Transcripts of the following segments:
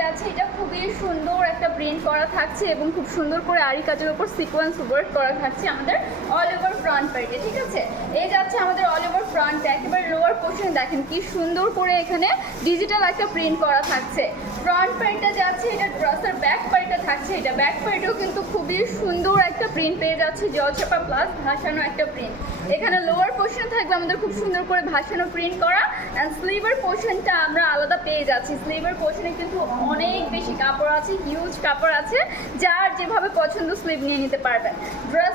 যাচ্ছে। এটা খুবই সুন্দর একটা প্রিন্ট করা থাকছে এবং খুব সুন্দর করে আরি কাজের উপর সিকোয়েন্স ওয়ার্ক করা থাকছে আমাদের অল ওভার ফ্রন্ট পার্টে ঠিক আছে? এই যাচ্ছে আমাদের অল ওভার ফ্রন্ট একেবারে লোয়ার পোর্শন দেখেন কি সুন্দর করে এখানে ডিজিটাল একটা প্রিন্ট করা থাকছে। ফ্রন্ট পার্টটা যাচ্ছে, এটা ড্রেসের ব্যাক পার্টটা থাকছে এটা। ব্যাক পার্টেও কিন্তু খুবই সুন্দর একটা প্রিন্ট পেয়ে যাচ্ছে জলচাপা প্লাস ভাসানো একটা প্রিন্ট এখানে লোয়ার পোর্শন থাকবে, আমাদের খুব সুন্দর করে ভাসানো প্রিন্ট করা। অ্যান্ড স্লিভার পোর্শনটা আমরা আলাদা পেয়ে যাচ্ছি। স্লিভার পোর্শনে কিন্তু অনেক বেশি কাপড় আছে হিউজ কাপড় আছে, যার যেভাবে পছন্দ স্লিভ নিয়ে নিতে পারবেন। ড্রেস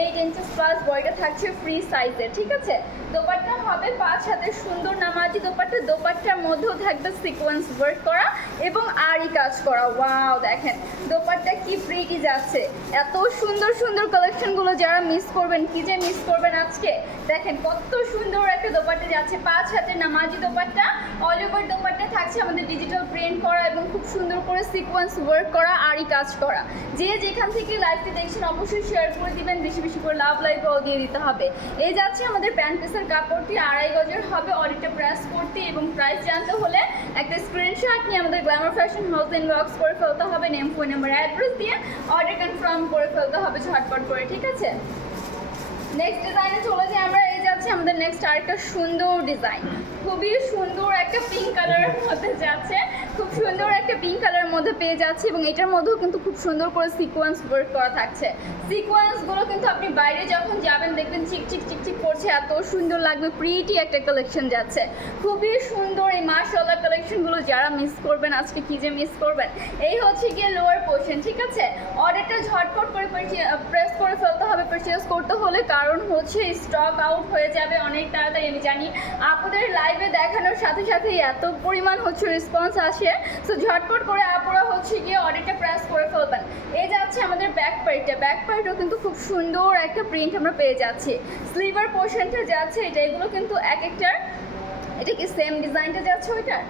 এইট ইঞ্চেস প্লাস বয়টা থাকছে ফ্রি সাইজের ঠিক আছে? দোপাট্টা হবে পাঁচ হাতের সুন্দর নামাজি দোপাট্টা, দোপাট্টার মধ্যেও থাকবে সিকোয়েন্স ওয়ার্ক করা এবং আরই কাজ করা। ওয়াও দেখেন, দোপাট্টা কি প্রিটি যাচ্ছে। এত সুন্দর সুন্দর কালেকশনগুলো যারা মিস করবেন, কি যে মিস করবেন আজকে? দেখেন, কত সুন্দর একটা দোপাট্টা যাচ্ছে, পাঁচ হাতের নামাজি দোপাট্টা অল ওভার দোপাট্টা থাকছে আমাদের ডিজিটাল প্রিন্ট করা এবং খুব সুন্দর করে সিকোয়েন্স ওয়ার্ক করা আরই কাজ করা। যে যেখান থেকে লাইভটি দেখছেন, অবশ্যই শেয়ার করে দিবেন বেশি বেশি করে লাভ লাইভ দিয়ে দিতে হবে। এই যাচ্ছে আমাদের প্যান্ট পিসের কাপড়টি, আড়াই গজের হবে অডিটে প্রেস করতে এবং প্রাইস জানতে হলে একটা স্ক্রিনশট নিয়ে আমাদের গ্ল্যামার ফ্যাশন হাউস ইনবক্স করে ফেলতে হবে নেম ফোন নাম্বার অ্যাড্রেস দিয়ে অর্ডার কনফার্ম করে ফেলতে হবে ঝটপট করে, ঠিক আছে? নেক্সট ডিজাইনে চলে যাই আমরা, এই যাচ্ছে আমাদের নেক্সট আরেকটা সুন্দর ডিজাইন খুবই সুন্দর একটা পিঙ্ক কালারের মধ্যে যাচ্ছে। খুব সুন্দর একটা পিঙ্ক কালারের মধ্যে পেয়ে যাচ্ছে এবং এটার মধ্যেও কিন্তু খুব সুন্দর করে সিকোয়েন্স ওয়ার্ক করা থাকছে। সিকোয়েন্সগুলো কিন্তু আপনি বাইরে যখন যাবেন, দেখবেন চিক চিক চিক চিক করছে, এত সুন্দর লাগবে প্রিটি একটা কালেকশন যাচ্ছে। খুবই সুন্দর এই মাশাল্লাহ কালেকশনগুলো যারা মিস করবেন, আজকে কি যে মিস করবেন, এই হচ্ছে গিয়ে লোয়ার পোর্শন ঠিক আছে? অর্ডারটা ঝটপট করে প্রেস করে ফেলতে হবে পারচেস করতে হলে, কারণ হচ্ছে স্টক আউট হয়ে যাবে অনেক তাড়াতাড়ি, আমি জানি। আপনাদের লাইভে দেখানোর সাথে সাথে এত পরিমাণ হচ্ছে রেসপন্স আসে সো ঝটপট করে আপুরা হচ্ছে গিয়ে অর্ডারটা প্রেস করে ফেলবেন। এই যাচ্ছে আমাদের ব্যাক পার্টটা ব্যাক পার্টও কিন্তু খুব সুন্দর একটা প্রিন্ট আমরা পেয়ে যাচ্ছি। স্লিভার পোর্শনটা যাচ্ছে এটা, এগুলো কিন্তু এক একটার। এটা কি সেম ডিজাইনটা যাচ্ছে ওইটার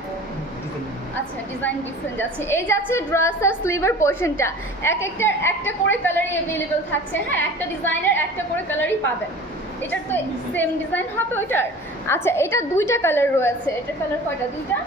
আচ্ছা ডিজাইন ডিফারেন্ট আছে এই যাচ্ছে ড্রেস আর স্লিভের পোর্শনটা এক একটার একটা করে কালারই অ্যাভেলেবেল থাকছে। হ্যাঁ একটা ডিজাইনের একটা করে কালারই পাবেন। এটার তো সেম ডিজাইন হবে ওইটার। আচ্ছা এটা দুইটা কালার রয়েছে। এটার কালার কয়টা? দুইটা?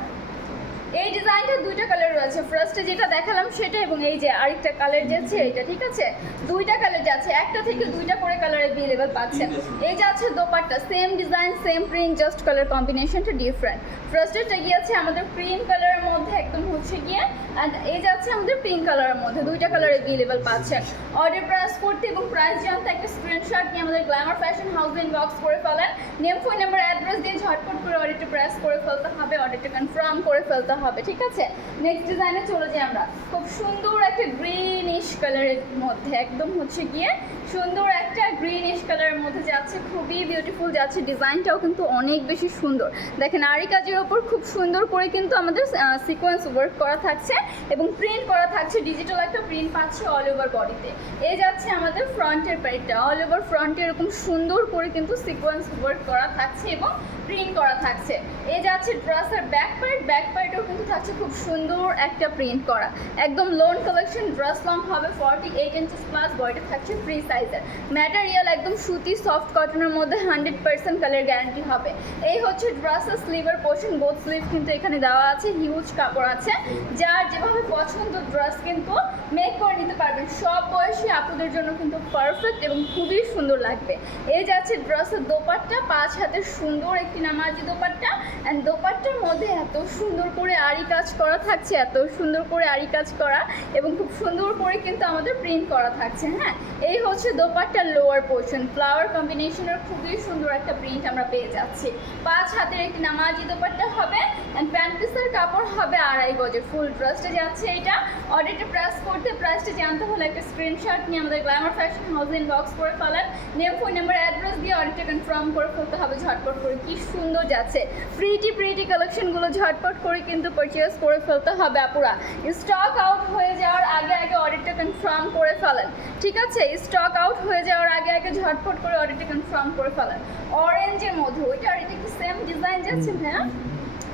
এই ডিজাইনটা দুইটা কালার রয়েছে। ফার্স্টে যেটা দেখালাম সেটা এবং এই যে আরেকটা কালার যাচ্ছে এটা, ঠিক আছে? দুইটা কালার যাচ্ছে। একটা থেকে দুইটা করে কালার অ্যাভেলেবেল পাচ্ছেন। এই যে আছে dupatta same design same print just colour কম্বিনেশনটা ডিফারেন্ট ফার্স্টেরটা গিয়েছে আমাদের ক্রিম কালারের মধ্যে একদম হচ্ছে গিয়ে অ্যান্ড এই যাচ্ছে আমাদের পিঙ্ক কালারের মধ্যে, দুইটা কালার অ্যাভেলেবেল পাচ্ছেন। অর্ডার প্রাইস করতে এবং প্রাইস জানতে একটা স্ক্রিনশট নিয়ে আমাদের গ্ল্যামার ফ্যাশন হাউস ইনবক্স করে ফেলেন। নেম ফোন নাম্বার অ্যাড্রেস দিয়ে ঝটপট করে অর্ডারটা প্রেস করে ফেলতে হবে। অর্ডারটা কনফার্ম করে ফেলতে হবে, ঠিক আছে? নেক্সট ডিজাইনে চলে যাই আমরা। খুব সুন্দর একটা গ্রিনিশ কালারের মধ্যে, একদম হচ্ছে গিয়ে সুন্দর একটা গ্রিনিশ কালারের মধ্যে যাচ্ছে, খুবই বিউটিফুল যাচ্ছে। ডিজাইনটাও কিন্তু অনেক বেশি সুন্দর। দেখেন আরি কাজের ওপর খুব সুন্দর করে কিন্তু আমাদের সিকোয়েন্স ওয়ার্ক করা থাকছে এবং প্রিন্ট করা থাকছে। ডিজিটাল একটা প্রিন্ট পাচ্ছে অল ওভার বডিতে এই যাচ্ছে আমাদের ফ্রন্টের প্যাডটা অল ওভার ফ্রন্টে এরকম সুন্দর করে কিন্তু সিকোয়েন্স ওয়ার্ক করা থাকছে এবং প্রিন্ট করা থাকছে। এই যাচ্ছে ড্রেসের ব্যাক পার্ট ব্যাক পার্টেও কিন্তু থাকছে খুব সুন্দর একটা প্রিন্ট করা। একদম লোন কালেকশন ড্রেস লং হবে ফর্টি এইট ইঞ্চেস প্লাস বডিটা থাকছে ফ্রি সাইজের ম্যাটেরিয়াল একদম সুতি সফট কটনের মধ্যে হান্ড্রেড পার্সেন্ট কালার গ্যারান্টি হবে। এই হচ্ছে ড্রেসের স্লিভের পোর্শন বোথ স্লিভ কিন্তু এখানে দেওয়া আছে হিউজ কাপড় আছে। যার যেভাবে পছন্দ ড্রেস কিন্তু মেক করে নিতে পারবেন। সব বয়সী আপুদের জন্য কিন্তু পারফেক্ট এবং খুবই সুন্দর লাগবে। এই যাচ্ছে ড্রেসের দোপাট্টা, পাঁচ হাতের সুন্দর একটি নামাজি দোপাট্টা। অ্যান্ড দোপাট্টার মধ্যে এত সুন্দর করে আড়ি কাজ করা থাকছে, এত সুন্দর করে আড়ি কাজ করা এবং খুব সুন্দর করে কিন্তু আমাদের প্রিন্ট করা থাকছে হ্যাঁ? এই হচ্ছে দোপাট্টার লোয়ার পোর্শন ফ্লাওয়ার কম্বিনেশনের খুবই সুন্দর একটা প্রিন্ট আমরা পেয়ে যাচ্ছি। পাঁচ হাতের একটি নামাজি দোপাট্টা হবে অ্যান্ড প্যান্ট পিসের কাপড় হবে আড়াই গজের ফুল ড্রেসটা যাচ্ছে এটা। অর্ডারটা প্রেস করতে প্রাইসটা জানতে হলে একটা স্ক্রিনশট নিয়ে আমাদের গ্ল্যামার ফ্যাশন হাউস ইনবক্স করে ফেলেন। নেম ফোন নাম্বার অ্যাড্রেস দিয়ে অর্ডারটা কনফার্ম করে ফেলতে হবে ঝটপট করে। কি সুন্দর যাচ্ছে। প্রিটি প্রিটি কালেকশনগুলো ঝটপট করে কিন্তু পারচেস করে ফেলতে হবে আপুরা। স্টক আউট হয়ে যাওয়ার আগে আগে অর্ডারটা কনফার্ম করে ফেলেন। ঠিক আছে? স্টক আউট হয়ে যাওয়ার আগে আগে ঝটপট করে অর্ডারটা কনফার্ম করে ফেলেন। অরেঞ্জের মধ্যে ওইটা আর এটা কি সেম ডিজাইন যাচ্ছে হ্যাঁ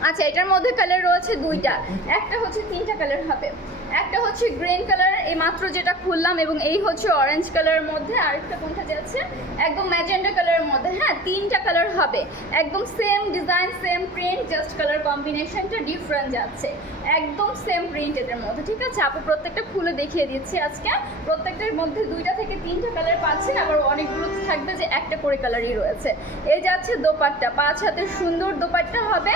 আচ্ছা এটার মধ্যে কালার রয়েছে দুইটা। একটা হচ্ছে তিনটা কালার হবে। একটা হচ্ছে গ্রিন কালার এই মাত্র যেটা খুললাম, এবং এই হচ্ছে অরেঞ্জ কালারের মধ্যে, আরেকটা কোনটা যাচ্ছে? একদম ম্যাজেন্ডা কালারের মধ্যে হ্যাঁ তিনটা কালার হবে। একদম same design same print just colour কম্বিনেশনটা ডিফারেন্ট যাচ্ছে। একদম সেম প্রিন্ট এদের মধ্যে, ঠিক আছে? আপু প্রত্যেকটা খুলে দেখিয়ে দিচ্ছি আজকে। প্রত্যেকটার মধ্যে দুইটা থেকে তিনটা কালার পাচ্ছেন, আবার অনেকগুলো থাকবে যে একটা করে কালারই রয়েছে। এই যাচ্ছে দোপাট্টা। পাঁচ হাতের সুন্দর দোপাট্টা হবে।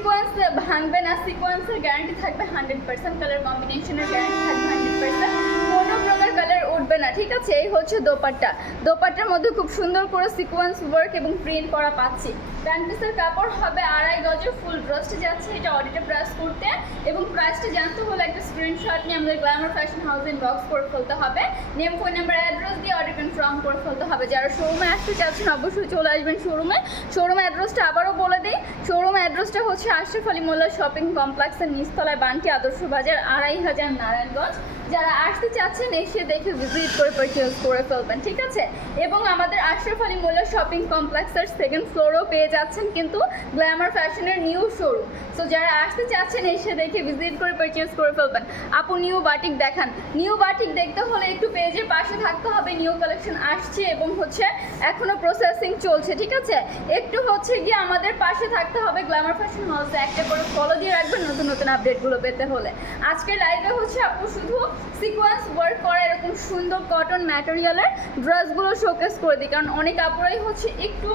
সিকোয়েন্স ভাঙবে না সিকোয়েন্সের গ্যারান্টি থাকবে হান্ড্রেড পার্সেন্ট কালার কম্বিনেশনের গ্যারান্টি থাকবে হান্ড্রেড পার্সেন্ট কোনো প্রকার কালার উঠবে না, ঠিক আছে? এই হচ্ছে দোপাট্টা। দোপাট্টার মধ্যে খুব সুন্দর করে সিকোয়েন্স ওয়ার্ক এবং প্রিন্ট করা পাচ্ছি। প্যান্ট পিসের কাপড় হবে আড়াই গজের ফুল ড্রেসটা যাচ্ছে, এটা অডিটে প্রেস করতে। এবং প্রাইসটা জানতে হলে একটা স্ক্রিনশট নিয়ে আমাদের গ্ল্যামার ফ্যাশন হাউস ইনবক্স করে ফেলতে হবে। নেম ফোন নাম্বার অ্যাড্রেস দিয়ে অর্ডার কনফার্ম করে ফেলতে হবে। যারা শোরুমে আসতে চাচ্ছেন, অবশ্যই চলে আসবেন শোরুমে শোরুম অ্যাড্রেসটা আবারও বলে দিই। শোরুম অ্যাড্রেসটা হচ্ছে আশরাফ আলী মোল্লা শপিং কমপ্লেক্সের নিচতলায় বানটি আদর্শ বাজার, আড়াই হাজার নারায়ণগঞ্জ। যারা আসতে চাচ্ছেন, এসে দেখে ভিজিট করে পারচেজ করে ফেলবেন ঠিক আছে? এবং আমাদের আশরাফ আলী মোল্লা শপিং কমপ্লেক্সের সেকেন্ড ফ্লোরও পেয়ে যাচ্ছেন কিন্তু গ্ল্যামার ফ্যাশনের নিউ শোরুম। সো যারা আসতে চাচ্ছেন, এসে দেখে ভিজিট করে পারচেজ করে ফেলবেন। আপু নিউ বাটিক দেখান। নিউ বাটিক দেখতে হলে একটু পেজের পাশে থাকতে হবে। নিউ কালেকশন আসছে এবং হচ্ছে এখনও প্রসেসিং চলছে, ঠিক আছে? একটু হচ্ছে গিয়ে আমাদের পাশে থাকতে হবে গ্ল্যামার ফ্যাশন হাউসে। একটা করে ফলো দিয়ে রাখবেন নতুন নতুন আপডেটগুলো পেতে হলে। আজকের লাইভে হচ্ছে আপু শুধু সিকোয়েন্স ওয়ার্ক করা, এরকম সুন্দর কটন ম্যাটেরিয়ালের ড্রেসগুলো শোকেস করে দিই। কারণ অনেক আপুরাই হচ্ছে একটু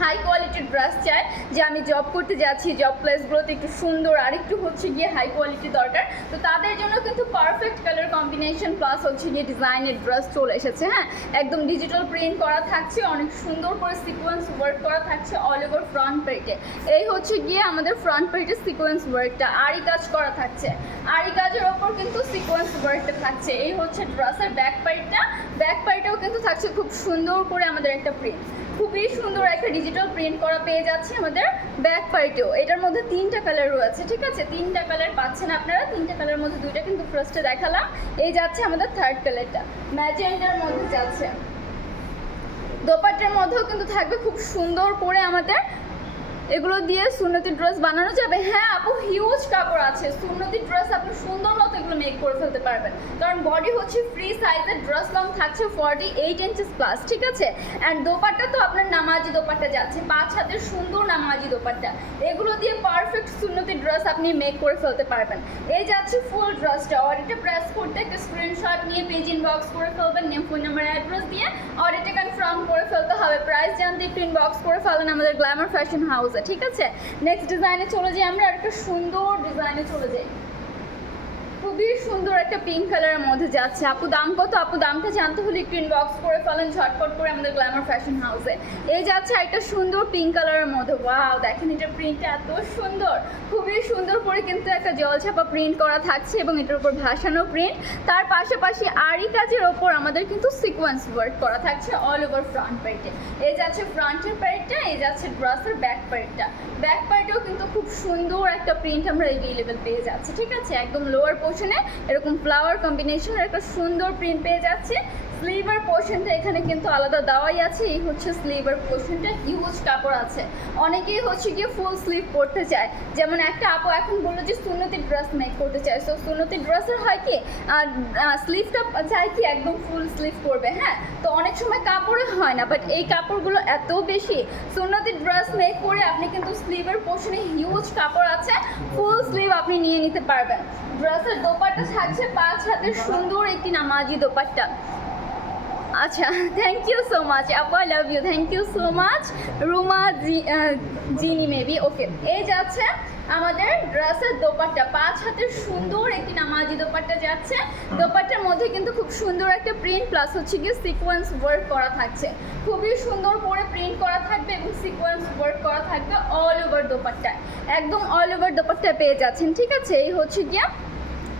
হাই কোয়ালিটির ড্রেস চায় যে আমি জব করতে যাচ্ছি জব প্লেসগুলোতে একটু সুন্দর আর একটু হচ্ছে গিয়ে হাই কোয়ালিটি দরকার। তো তাদের জন্য কিন্তু পারফেক্ট কালার কম্বিনেশন প্লাস হচ্ছে গিয়ে ডিজাইনের ড্রেস চলে এসেছে হ্যাঁ? একদম ডিজিটাল প্রিন্ট করা থাকছে, অনেক সুন্দর করে সিকোয়েন্স ওয়ার্ক করা থাকছে অল ওভার ফ্রন্ট পেটে এই হচ্ছে গিয়ে আমাদের ফ্রন্ট পেটে সিকোয়েন্স ওয়ার্কটা আরি কাজ করা থাকছে। আরি কাজের ওপর কিন্তু সিকোয়েন্স ওয়ার্কটা থাকছে। এই হচ্ছে ড্রেসের ব্যাক পাইটটা ব্যাক পাইটেও কিন্তু থাকছে খুব সুন্দর করে আমাদের একটা প্রিন্ট খুবই সুন্দর একটা ডিজিটাল প্রিন্ট করা পেয়ে যাচ্ছে আমাদের ব্যাক পাইটেও এটার মধ্যে তিনটা কালার রয়েছে ঠিক আছে? তিনটা কালার পাচ্ছেন আপনারা, তিনটা কালারের মধ্যে দুইটা কিন্তু ফার্স্টে দেখালাম। এই যাচ্ছে আমাদের থার্ড কালারটা ম্যাজেন্ডার মধ্যে যাচ্ছে। দোপাট্টার মধ্যেও কিন্তু থাকবে খুব সুন্দর করে আমাদের এগুলো দিয়ে সুন্নতি ড্রেস বানানো যাবে। হ্যাঁ আপু হিউজ কাপড় আছে। সুন্নতি ড্রেস আপনি সুন্দর মতো মেক করে ফেলতে পারবেন। কারণ বডি হচ্ছে ফ্রি সাইজের ড্রেস লং থাকছে ফর্টি এইট ইঞ্চেস প্লাস ঠিক আছে? অ্যান্ড দোপাট্টা তো আপনার নামাজি দোপাট্টা যাচ্ছে। পাঁচ হাতের সুন্দর নামাজি দোপাট্টা। এগুলো দিয়ে পারফেক্ট সুন্নতি ড্রেস আপনি মেক করে ফেলতে পারবেন। এই যাচ্ছে ফুল ড্রেসটা অডিটে প্রেস করতে একটা স্ক্রিনশট নিয়ে পেজ ইনবক্স করে ফেলবেন নেম ফোন নাম্বার অ্যাড্রেস দিয়ে। অডিটে কনফার্ম করে ফেলতে হবে। প্রাইস জানতে একটু ইনবক্স করে ফেলেন আমাদের গ্ল্যামার ফ্যাশন হাউসে ঠিক আছে? নেক্সট ডিজাইনে চলে যাই আমরা আর একটা সুন্দর ডিজাইনে চলে যাই। খুবই সুন্দর একটা পিঙ্ক কালারের মধ্যে যাচ্ছে। আপু দাম কত? আপু দামটা জানতে হলে একটু ইনবক্স করে ফেলেন, ঝটপট করে আমাদের গ্ল্যামার ফ্যাশন হাউসে এই যাচ্ছে একটা সুন্দর পিঙ্ক কালারের মধ্যে। ওয়াও দেখেন এটা প্রিন্টটা এত সুন্দর। খুবই সুন্দর করে কিন্তু একটা জলছাপা প্রিন্ট করা থাকছে এবং এটার উপর ভাসানো প্রিন্ট তার পাশাপাশি আরি কাজের ওপর আমাদের কিন্তু সিকোয়েন্স ওয়ার্ক করা থাকছে অল ওভার ফ্রন্ট পার্টে এই যাচ্ছে ফ্রন্টের পার্টটা এই যাচ্ছে ড্রেসের ব্যাক পার্টটা ব্যাক পার্টেও কিন্তু খুব সুন্দর একটা প্রিন্ট আমরা এভেলেবেল পেয়ে যাচ্ছি, ঠিক আছে? একদম লোয়ার পোর্শনে এরকম ফ্লাওয়ার কম্বিনেশনের একটা সুন্দর প্রিন্ট পেয়ে যাচ্ছে। স্লিভার পোর্শনটা এখানে কিন্তু আলাদা দেওয়াই আছে। এই হচ্ছে স্লিভার পোর্শনটা হিউজ কাপড় আছে। অনেকেই হচ্ছে গিয়ে ফুল স্লিভ পরতে চায়। যেমন একটা আপু এখন বলল যে সুন্নতি ড্রেস মেক করতে চায়। সো সুন্নতি ড্রেসের হয় কি আর স্লিভটা চাই কি একদম ফুল স্লিভ করবে হ্যাঁ? তো অনেক সময় কাপড়ে হয় না বাট এই কাপড়গুলো এত বেশি, সুন্নতি ড্রেস মেক করে আপনি কিন্তু স্লিভের পোর্শনে হিউজ কাপড় আছে ফুল স্লিভ আপনি নিয়ে নিতে পারবেন। ড্রেসের দোপাট্টা থাকছে পাঁচ হাতের সুন্দর একটি নামাজি দোপাট্টা। আচ্ছা থ্যাংক ইউ সো মাচ আপু I love you thank you so much Ruma Jini maybe okay এই যাচ্ছে আমাদের ড্রেসের দোপাট্টা। পাঁচ হাতের সুন্দর একটি নামাজি দোপাট্টা যাচ্ছে। দোপাট্টার মধ্যে কিন্তু খুব সুন্দর একটা প্রিন্ট প্লাস হচ্ছে গিয়ে সিকোয়েন্স ওয়ার্ক করা থাকছে। খুবই সুন্দর করে প্রিন্ট করা থাকবে এবং সিকোয়েন্স ওয়ার্ক করা থাকবে অল ওভার দোপাট্টায়। একদম অল ওভার দোপাট্টা পেয়ে যাচ্ছেন। ঠিক আছে? এই হচ্ছে গিয়ে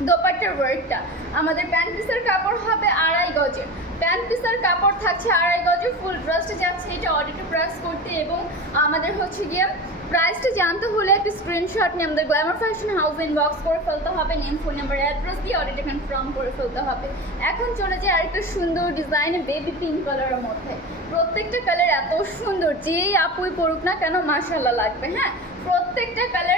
দোপাট্টার ওয়ার্কটা আমাদের প্যান্ট পিসের কাপড় হবে আড়াই গজের। প্যান্ট পিসের কাপড় থাকছে আড়াই গজের ফুল ড্রেসটা যাচ্ছে, এটা অডিটে প্রেস করতে এবং আমাদের হচ্ছে গিয়ে প্রাইসটা জানতে হলে একটা স্ক্রিনশট নিয়ে আমাদের গ্ল্যামার ফ্যাশন হাউস ইনবক্স করে ফেলতে হবে নেম ফোন নাম্বার অ্যাড্রেস দিয়ে অডিটে কনফার্ম করে ফেলতে হবে। এখন চলে যায় আরেকটা সুন্দর ডিজাইনে বেবি পিঙ্ক কালারের মধ্যে। প্রত্যেকটা কালার এত সুন্দর, যেই আপুই পড়ুক না কেন মাশাল্লাহ লাগবে হ্যাঁ? প্রত্যেকটা কালার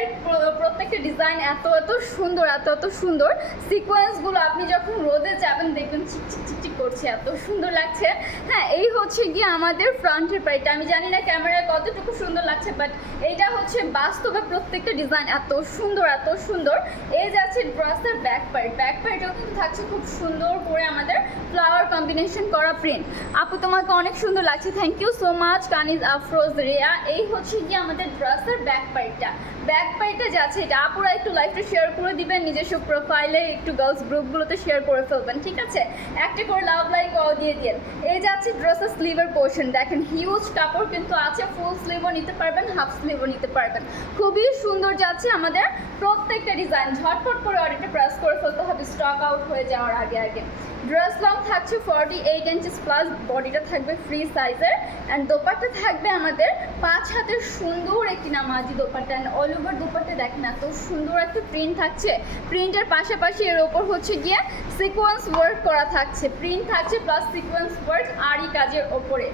প্রত্যেকটা ডিজাইন এত এত সুন্দর, এত এত সুন্দর। সিকোয়েন্সগুলো আপনি যখন রোদে যাবেন দেখবেন চিকচিক করছে, এত সুন্দর লাগছে। হ্যাঁ এই হচ্ছে গিয়ে আমাদের ফ্রন্টের পাইটা আমি জানি না ক্যামেরায় কতটুকু সুন্দর লাগছে বাট এইটা হচ্ছে বাস্তবে প্রত্যেকটা ডিজাইন এত সুন্দর এত সুন্দর। এই যাচ্ছে ড্রেসের ব্যাক পার্ট ব্যাক পার্টেও কিন্তু থাকছে খুব সুন্দর করে আমাদের ফ্লাওয়ার কম্বিনেশন করা প্রিন্ট আপু, তোমাকে অনেক সুন্দর লাগছে। Thank you so much Kaniz, Afroz, Riya. এই হচ্ছে গিয়ে আমাদের ড্রেসের ব্যাক পার্টটা ব্যাক পার্টে যাচ্ছে, এটা আপুরা একটু লাইভটা শেয়ার করে দিবেন, নিজস্ব প্রোফাইলে একটু গার্লস গ্রুপগুলোতে শেয়ার করে ফেলবেন, ঠিক আছে? একটা করে লাভ লাইক অল দিয়ে দিন এই যাচ্ছে ড্রেসের স্লিভের পোর্শন দেখেন হিউজ কাপড় কিন্তু আছে ফুল স্লিভও নিতে পারবেন হাফ স্লিভও নিতে পারবেন। খুবই সুন্দর যাচ্ছে আমাদের প্রত্যেকটা ডিজাইন ঝটপট করে অর্ডারটা প্রেস করে ফেলতে হবে স্টক আউট হয়ে যাওয়ার আগে আগে। ড্রেস লং থাকছে ফর্টি এইট ইঞ্চিস প্লাস বডিটা থাকবে ফ্রি সাইজের অ্যান্ড দোপাট্টা থাকবে আমাদের পাঁচ হাতের সুন্দর একটি নামাজি dupatta and all over dupatta না তো সুন্দর একটা প্রিন্ট থাকছে। প্রিন্টের পাশাপাশি এর ওপর হচ্ছে গিয়ে সিকোয়েন্স ওয়ার্ক করা থাকছে। প্রিন্ট থাকছে প্লাস সিকোয়েন্স ওয়ার্ক আরই কাজের ওপরে।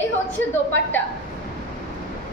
এই হচ্ছে দোপাট্টা।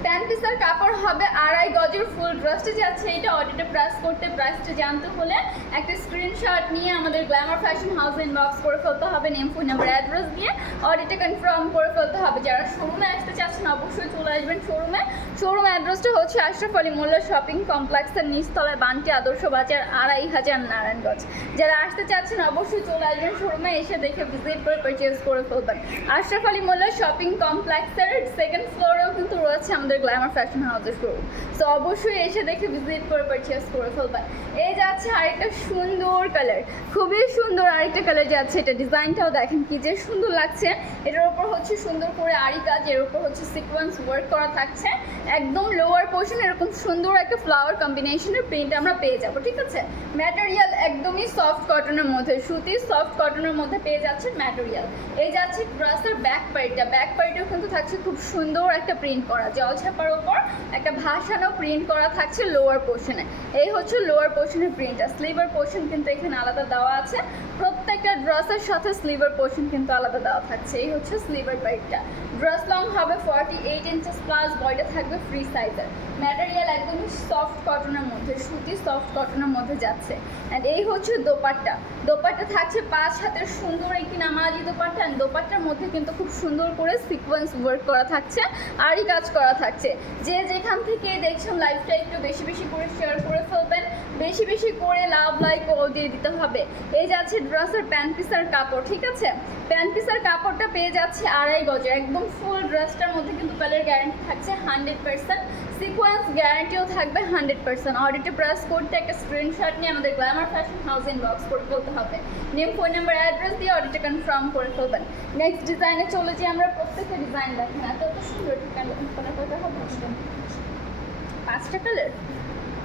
প্যান্ট পিসের কাপড় হবে আড়াই গজের ফুল ড্রেসটা যাচ্ছে। এটা অডিটে প্রেস করতে প্রাইসটা জানতে হলে একটা স্ক্রিনশট নিয়ে আমাদের গ্ল্যামার ফ্যাশন হাউস ইনবক্স করে ফেলতে হবে নেম ফোন নাম্বার অ্যাড্রেস দিয়ে অডিটে কনফার্ম করে ফেলতে হবে। যারা শোরুমে আসতে চাচ্ছেন, অবশ্যই চলে আসবেন শোরুমে শোরুম অ্যাড্রেসটা হচ্ছে আশরাফ আলী মোল্লা শপিং কমপ্লেক্সের নিচতলায় বান্টি আদর্শ বাজার, আড়াই হাজার নারায়ণগঞ্জ। যারা আসতে চাচ্ছেন, অবশ্যই চলে আসবেন শোরুমে এসে দেখে ভিজিট করে পারচেজ করে ফেলবেন। আশরাফ আলী মোল্লা শপিং কমপ্লেক্সের সেকেন্ড ফ্লোরেও কিন্তু রয়েছে আমাদের গ্ল্যামার ফ্যাশন হাউসের শোরুম সো অবশ্যই এসে দেখে ভিজিট করে পারচেজ করে ফেলবেন এই যাচ্ছে আরেকটা সুন্দর কালার খুবই সুন্দর আরেকটা কালার যাচ্ছে এটা ডিজাইনটাও দেখেন কি যে সুন্দর লাগছে। এটার উপর হচ্ছে সুন্দর করে আরি কাজ এর উপর হচ্ছে সিকোয়েন্স ওয়ার্ক করা থাকছে। একদম লোয়ার পোর্শন এরকম সুন্দর একটা ফ্লাওয়ার কম্বিনেশনের প্রিন্ট আমরা পেয়ে যাব, ঠিক আছে? ম্যাটেরিয়াল একদমই সফট কটনের মধ্যে সুতির সফট কটনের মধ্যে পেয়ে যাচ্ছে ম্যাটেরিয়াল এই যাচ্ছে ড্রেসের ব্যাক পার্টটা ব্যাক পার্টেও কিন্তু থাকছে খুব সুন্দর একটা প্রিন্ট করা। জল ছাপার ওপর একটা ভাসানো প্রিন্ট করা থাকছে লোয়ার পোর্শনে এই হচ্ছে লোয়ার পোর্শনের আর স্লিভার পোর্শন কিন্তু এখানে আলাদা দেওয়া আছে। প্রত্যেকটা ড্রেসের সাথে স্লিভার পোর্শন কিন্তু আলাদা দেওয়া থাকছে। এই হচ্ছে স্লিভার পাইপটা ড্রেস লং হবে ফর্টি এইট ইঞ্চেস প্লাস বয়টা থাকবে ফ্রি সাইজের ম্যাটেরিয়াল একদমই সফট কটনের মধ্যে, সুতি সফট কটনের মধ্যে যাচ্ছে। অ্যান্ড এই হচ্ছে দোপাট্টা। দোপাট্টা থাকছে পাঁচ হাতের সুন্দর একটি নামাজি দোপাট্টা। অ্যান্ড দোপাট্টার মধ্যে কিন্তু খুব সুন্দর করে সিকোয়েন্স ওয়ার্ক করা থাকছে আরই কাজ করা থাকছে। যে যেখান থেকে দেখছেন লাইফটা একটু বেশি বেশি করে শেয়ার করে ফেলবেন। বেশি বেশি করে লাভ লাইক কল দিয়ে দিতে হবে। এই যাচ্ছে ড্রেসের প্যান্ট পিসের কাপড়, ঠিক আছে? প্যান্ট পিসের কাপড়টা পেয়ে যাচ্ছে আড়াই গজে। একদম ফুল ড্রেসটার মধ্যে কিন্তু কালার গ্যারান্টি থাকছে হান্ড্রেড পার্সেন্ট সিকোয়েন্স গ্যারান্টিও থাকবে হান্ড্রেড পার্সেন্ট অডিটে প্রেস করতে একটা স্ক্রিনশট নিয়ে আমাদের গ্ল্যামার ফ্যাশন হাউস ইনবক্স করে ফেলতে হবে। নেম ফোন নাম্বার অ্যাড্রেস দিয়ে অডিটে কনফার্ম করে ফেলবেন। নেক্সট ডিজাইনে চলে যাই আমরা প্রত্যেকটা ডিজাইন দেখেন এত সুন্দর হবে? পাঁচটা কালার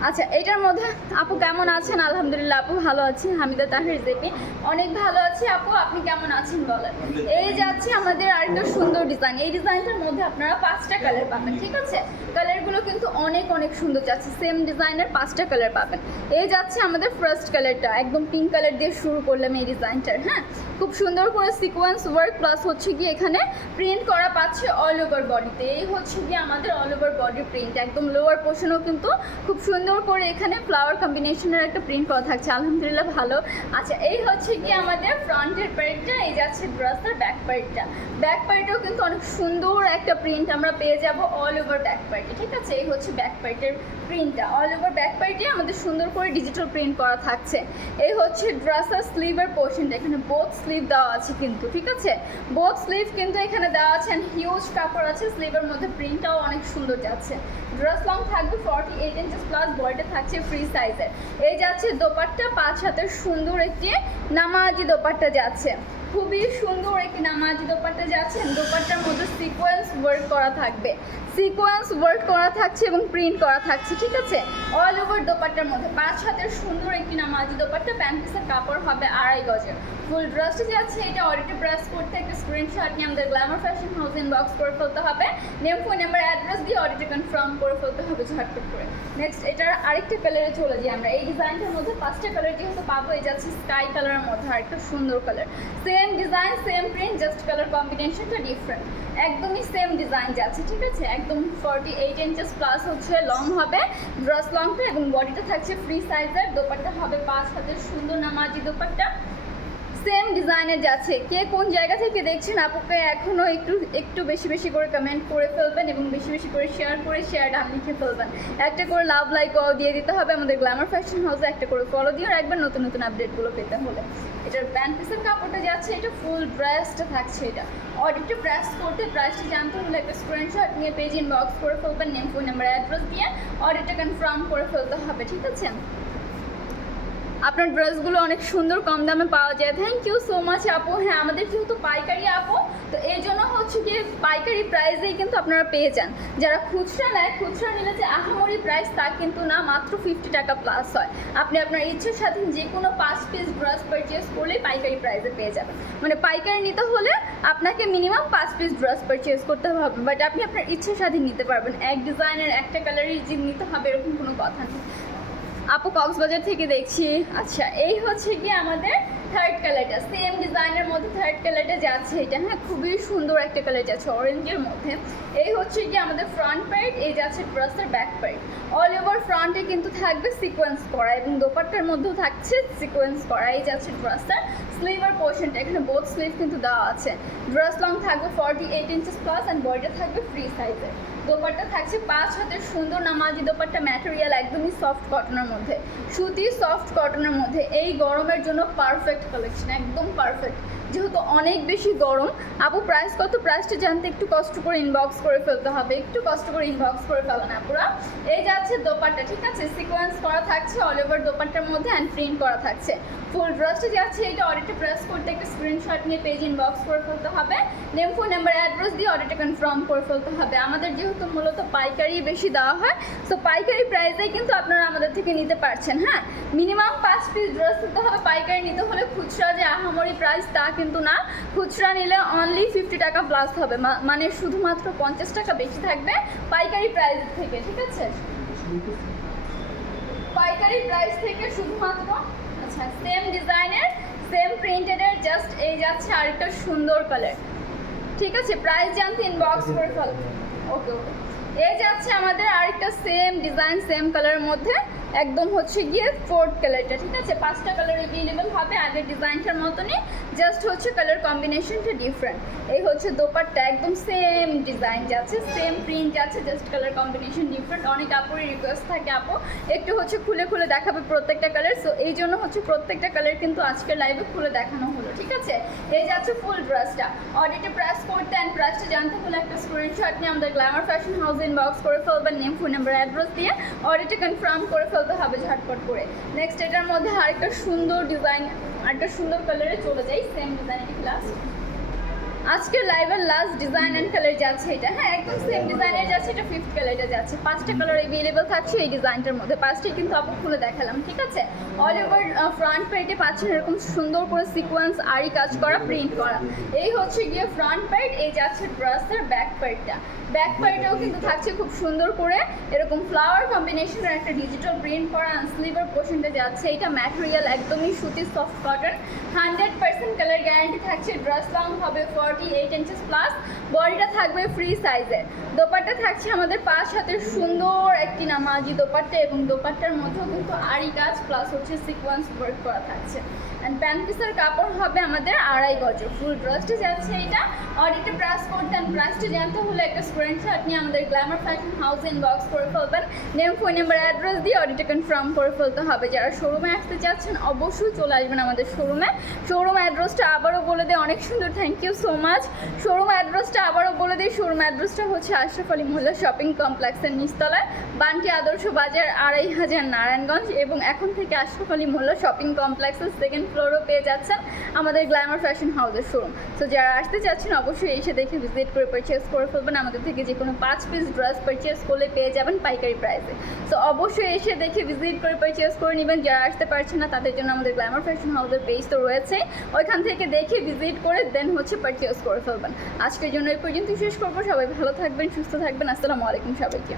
আচ্ছা এটার মধ্যে আপু কেমন আছেন? আলহামদুলিল্লাহ, আপু ভালো আছি। হামিদা তাহির জেপি। অনেক ভালো আছি, আপু। আপনি কেমন আছেন বলেন? এই যাচ্ছে আমাদের আরেকটা সুন্দর ডিজাইন এই ডিজাইনটার মধ্যে আপনারা পাঁচটা কালার পাবেন, ঠিক আছে? কালারগুলো কিন্তু অনেক অনেক সুন্দর যাচ্ছে। সেম ডিজাইনের পাঁচটা কালার পাবেন। এই যাচ্ছে আমাদের ফার্স্ট কালারটা একদম পিঙ্ক কালার দিয়ে শুরু করলাম এই ডিজাইনটার হ্যাঁ? খুব সুন্দর করে সিকোয়েন্স ওয়ার্ক প্লাস হচ্ছে কি এখানে প্রিন্ট করা পাচ্ছে অল ওভার বডিতে এই হচ্ছে কি আমাদের অল ওভার বডি প্রিন্ট একদম লোয়ার পোর্শনও কিন্তু খুব সুন্দর করে এখানে ফ্লাওয়ার কম্বিনেশনের একটা প্রিন্ট করা থাকছে। আলহামদুলিল্লাহ ভালো। আচ্ছা এই হচ্ছে কি আমাদের ফ্রন্টের পার্টটা এই যাচ্ছে ড্রেসের ব্যাক পার্টটা ব্যাক পার্টেও কিন্তু অনেক সুন্দর একটা প্রিন্ট আমরা পেয়ে যাব অল ওভার ব্যাক পার্টে ঠিক আছে? এই হচ্ছে ব্যাক পার্টের প্রিন্টটা অল ওভার ব্যাক পার্টে আমাদের সুন্দর করে ডিজিটাল প্রিন্ট করা থাকছে। এই হচ্ছে ড্রেসের স্লিভের পোর্শনটা এখানে বোথ স্লিভ দেওয়া আছে কিন্তু, ঠিক আছে? বোথ স্লিভ কিন্তু এখানে দেওয়া আছে হিউজ কাপড় আছে স্লিভের মধ্যে প্রিন্টটাও অনেক সুন্দর যাচ্ছে। ড্রেস লং থাকবে ফর্টি এইট ইঞ্চেস প্লাস বডিটা থাকছে ফ্রি সাইজের এই যাচ্ছে দোপাট্টা পাঁচ হাতের সুন্দর একটি নামাজি দোপাট্টা যাচ্ছে। খুবই সুন্দর একটি নামাজি দোপাট্টা যাচ্ছে দোপাট্টার মধ্যে সিকোয়েন্স ওয়ার্ক করা থাকবে। সিকোয়েন্স ওয়ার্ক করা থাকছে এবং প্রিন্ট করা থাকছে, ঠিক আছে? অল ওভার দোপাট্টার মধ্যে। পাঁচ হাতের সুন্দর একটি নামাজি দোপাট্টা, প্যান্ট পিসের কাপড় হবে আড়াই গজের। ফুল ড্রেসটা যাচ্ছে, এটা অডিটে প্রেস করতে একটা স্ক্রিনশট নিয়ে আমাদের গ্ল্যামার ফ্যাশন হাউস ইনবক্স করে ফেলতে হবে। নেম ফোন নাম্বার অ্যাড্রেস দিয়ে অডিটে কনফার্ম করে ফেলতে হবে ঝটপট করে। নেক্সট এটার আরেকটা কালারে চলে যাই আমরা। এই ডিজাইনটার মধ্যে পাঁচটা কালার যেহেতু পাবো এই যাচ্ছে স্কাই কালারের মধ্যে আরেকটা সুন্দর colour same same design same print just colour কম্বিনেশনটা ডিফারেন্ট একদমই সেম ডিজাইন যাচ্ছে, ঠিক আছে? একদম ফর্টি এইট ইঞ্চেস প্লাস হচ্ছে লং হবে ড্রেস লংটা এবং বডিটা থাকছে ফ্রি সাইজের দোপাট্টা হবে পাঁচ হাতের সুন্দর নামাজি দোপাট্টা। সেম ডিজাইনের যাচ্ছে। কে কোন জায়গা থেকে দেখছেন আপুকে এখনও একটু একটু বেশি বেশি করে কমেন্ট করে ফেলবেন এবং বেশি বেশি করে শেয়ার করে শেয়ার ডান লিখে ফেলবেন। একটা করে লাভ লাইক দিয়ে দিতে হবে আমাদের গ্ল্যামার ফ্যাশন হাউসে একটা করে ফলো দিয়ে রাখবেন নতুন নতুন আপডেটগুলো পেতে হলে। এটার প্যান্ট পিসের কাপড়টা যাচ্ছে, এটা ফুল ড্রেসটা থাকছে এটা। অর্ডারটা প্রেস করতে প্রাইসটা জানতে হলে একটা স্ক্রিনশট নিয়ে পেজ ইনবক্স করে ফেলবেন নেম ফোন নাম্বার অ্যাড্রেস দিয়ে অর্ডারটা কনফার্ম করে ফেলতে হবে, ঠিক আছে? আপনার ড্রেসগুলো অনেক সুন্দর, কম দামে পাওয়া যায়। থ্যাংক ইউ সো মাচ আপু। হ্যাঁ আমাদের যেহেতু পাইকারি, আপু, তো এই জন্য হচ্ছে কি পাইকারি প্রাইসেই কিন্তু আপনারা পেয়ে যান। যারা খুচরা নেয়, খুচরা নিলে যে আহামরি প্রাইস তা কিন্তু না, মাত্র ফিফটি টাকা প্লাস হয়। আপনি আপনার ইচ্ছার সাথে যে কোনো পাঁচ পিস ড্রেস পারচেস করলে পাইকারি প্রাইসে পেয়ে যাবেন। মানে পাইকারি নিতে হলে আপনাকে মিনিমাম পাঁচ পিস ড্রেস পারচেস করতে হবে বাট আপনি আপনার ইচ্ছের সাথে নিতে পারবেন। এক ডিজাইনের একটা কালারই যে নিতে হবে, এরকম কোনো কথা নেই। আপু কক্সবাজার থেকে দেখছি। আচ্ছা এই হচ্ছে কি আমাদের থার্ড কালারটা সেম ডিজাইনের মধ্যে থার্ড কালারটা যাচ্ছে এটা। হ্যাঁ খুবই সুন্দর একটা কালার যাচ্ছে অরেঞ্জের মধ্যে। এই হচ্ছে কি আমাদের ফ্রন্ট পার্ট এই যাচ্ছে ড্রেসের ব্যাক পার্ট অল ওভার ফ্রন্টে কিন্তু থাকবে সিকোয়েন্স করা এবং দোপাট্টার মধ্যেও থাকছে সিকোয়েন্স করা। এই যাচ্ছে ড্রেসের স্লিভার পোর্শনটা এখানে বোথ স্লিভ কিন্তু দেওয়া আছে। ড্রেস লং থাকবে forty eight inches plus and বডিটা থাকবে ফ্রি সাইজের দোপাট্টা থাকছে পাঁচ হাতের সুন্দর নামাজি দোপাট্টা ম্যাটেরিয়াল একদমই সফট কটনের মধ্যে। সুতি সফট কটনের মধ্যে। এই গরমের জন্য পারফেক্ট কালেকশন একদম পারফেক্ট যেহেতু অনেক বেশি গরম আপু প্রাইস কত? প্রাইসটা জানতে একটু কষ্ট করে ইনবক্স করে ফেলতে হবে। একটু কষ্ট করে ইনবক্স করে ফেলেন আপুরা এই যাচ্ছে দোপাট্টা, ঠিক আছে? সিকোয়েন্স করা থাকছে অল ওভার দোপাট্টার মধ্যে অ্যান্ড প্রিন্ট করা থাকছে। ফুল ড্রেসটা যাচ্ছে, এটা অর্ডারটা প্রেস করতে একটা স্ক্রিনশট নিয়ে পেজ ইনবক্স করে ফেলতে হবে। নেম ফোন নাম্বার অ্যাড্রেস দিয়ে অর্ডারটা কনফার্ম করে ফেলতে হবে। আমাদের যেহেতু মূলত পাইকারি বেশি দেওয়া হয় সো পাইকারি প্রাইসেই কিন্তু আপনারা আমাদের থেকে নিতে পারছেন হ্যাঁ? মিনিমাম পাঁচ পিস ড্রেস নিতে হবে, পাইকারি নিতে হলে খুচরা যে আহামরি প্রাইস তা কিন্তু না, খুচরা নিলে অনলি ফিফটি টাকা প্লাস হবে। মানে শুধুমাত্র পঞ্চাশ টাকা বেশি থাকবে পাইকারি প্রাইস থেকে, ঠিক আছে? পাইকারি প্রাইস থেকে শুধুমাত্র আচ্ছা সেম ডিজাইনের সেম প্রিন্টেডের জাস্ট এই যাচ্ছে আরেকটা সুন্দর কালার ঠিক আছে? প্রাইস জানতে ইনবক্স করে ফেল। ওকে ওকে এই যাচ্ছে আমাদের আরেকটা সেম ডিজাইন সেম কালারের মধ্যে। একদম হচ্ছে গিয়ে ফোর্থ কালারটা ঠিক আছে? পাঁচটা কালার অ্যাভেলেবেল হবে আগের ডিজাইনটার মতনই জাস্ট হচ্ছে কালার কম্বিনেশনটা ডিফারেন্ট এই হচ্ছে দোপাট্টা, একদম সেম ডিজাইন যাচ্ছে সেম প্রিন্ট যাচ্ছে জাস্ট কালার কম্বিনেশন ডিফারেন্ট অনেক আপুরের রিকোয়েস্ট থাকে আপু, একটু হচ্ছে খুলে খুলে দেখাবে প্রত্যেকটা কালার সো এই জন্য হচ্ছে প্রত্যেকটা কালার কিন্তু আজকের লাইভে খুলে দেখানো হলো, ঠিক আছে? এই যাচ্ছে ফুল ড্রেসটা অডিটে প্রেস করতে অ্যান্ড জানতে হলে একটা স্ক্রিনশট নিয়ে আমাদের গ্ল্যামার ফ্যাশন হাউস ইনবক্স করে ফেলবেন নেম ফোন নাম্বার অ্যাড্রেস দিয়ে অডিটে কনফার্ম করে ফেলতে হবে ঝটপট করে। নেক্সট এটার মধ্যে আরেকটা সুন্দর ডিজাইন আরেকটা সুন্দর কালারে চলে যাই সেম ডিজাইনের ক্লাস আজকের লাইভের লাস্ট ডিজাইন অ্যান্ড কালার যাচ্ছে এটা। হ্যাঁ একদম সেম ডিজাইনের যাচ্ছে, এটা ফিফথ কালারটা যাচ্ছে। পাঁচটা কালার অ্যাভেলেবেল থাকছে এই ডিজাইনটার মধ্যে। পাঁচটাই কিন্তু আপু খুলে দেখালাম, ঠিক আছে? অল ওভার ফ্রন্ট পেটে পাচ্ছেন এরকম সুন্দর করে সিকোয়েন্স আরি কাজ করা প্রিন্ট করা। এই হচ্ছে গিয়ে ফ্রন্ট পার্ট এই যাচ্ছে ড্রেসের ব্যাক পার্টটা ব্যাক পার্টেও কিন্তু থাকছে খুব সুন্দর করে এরকম ফ্লাওয়ার কম্বিনেশনের একটা ডিজিটাল প্রিন্ট করা স্লিভার পোর্শনটা যাচ্ছে। এটা ম্যাটেরিয়াল একদমই সুতি soft cotton hundred percent colour guarantee থাকছে ড্রেস লং হবে ফর্টি এইট ইঞ্চেস প্লাস বডিটা থাকবে ফ্রি সাইজের দোপাট্টা থাকছে আমাদের পাঁচ হাতের সুন্দর একটি নামাজি দোপাট্টা এবং দোপাট্টার মধ্যেও কিন্তু আড়ি কাজ প্লাস হচ্ছে সিকোয়েন্স ওয়ার্ক করা থাকছে। অ্যান্ড প্যান্ট পিসের কাপড় হবে আমাদের আড়াই গজের ফুল ড্রেসটা যাচ্ছে এটা। অডিটে প্রাইস করতেন প্রাইসটা জানতে হলে একটা স্ক্রিনশট নিয়ে আমাদের গ্ল্যামার ফ্যাশন হাউস ইনবক্স করে ফেলবেন। নেম ফোন নাম্বার অ্যাড্রেস দিয়ে অডিটে কনফার্ম করে ফেলতে হবে। যারা শোরুমে আসতে চাচ্ছেন, অবশ্যই চলে আসবেন আমাদের শোরুমে শোরুম অ্যাড্রেসটা আবারও বলে দেয় অনেক সুন্দর। Thank you so much showroom অ্যাড্রেসটা আবারও বলে দিই, শোরুম অ্যাড্রেসটা হচ্ছে আশরাফ আলী মোল্লা শপিং কমপ্লেক্সের নিচতলায়, বান্টি আদর্শ বাজার আড়াই হাজার নারায়ণগঞ্জ এবং এখন থেকে আশরাফ আলী মোল্লা শপিং কমপ্লেক্সের সেকেন্ড ফ্লোরও পেয়ে যাচ্ছেন আমাদের গ্ল্যামার ফ্যাশন হাউসের শোরুম তো যারা আসতে চাচ্ছেন, অবশ্যই এসে দেখে ভিজিট করে পারচেস করে ফেলবেন। আমাদের থেকে যে কোনো পাঁচ পিস ড্রেস পারচেস করলে পেয়ে যাবেন পাইকারি প্রাইসে তো অবশ্যই এসে দেখে ভিজিট করে পারচেস করে নেবেন। যারা আসতে পারছেন না, তাদের জন্য আমাদের গ্ল্যামার ফ্যাশন হাউসের পেজ তো রয়েছে। ওইখান থেকে দেখে ভিজিট করে দেন হচ্ছে পারচেস করে ফেলবেন। আজকের জন্য এই পর্যন্ত শেষ করব। সবাই ভালো থাকবেন, সুস্থ থাকবেন। আসসালামু আলাইকুম সবাইকে।